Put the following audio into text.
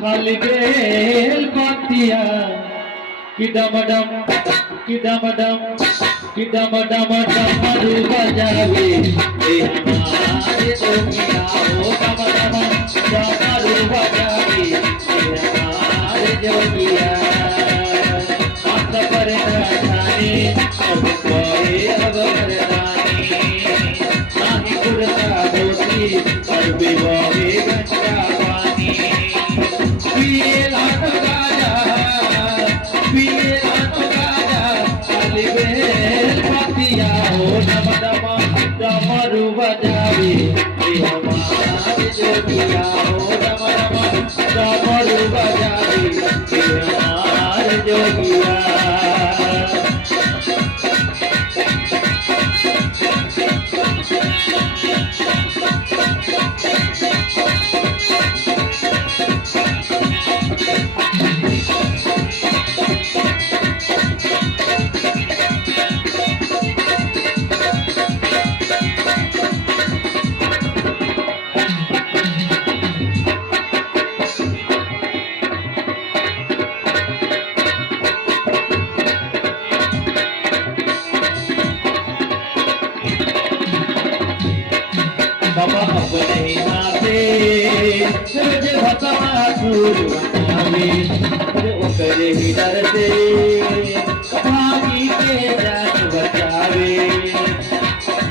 खाली बेल पातिया कि डम डम कि डम डम कि डम डम डमरू बजावे ए हमारे जोगिया ओ डम डम डमरू बजावे ए हमारे जोगिया हाथ पर न जाने अब कोई अब मर्दानी नाही कुर्ता धोती और बिवाहे गंगा पानी पिए लानो गाजा खाली बेल पातिया हो डम डम डमरू बजावे ए हमारे जोगिया हो डम डम डमरू बजावे ए हमारे जोगिया बाबा अपने नाते रोज भतमा गुरु बनावे ओकरे ही डर से भागी के जा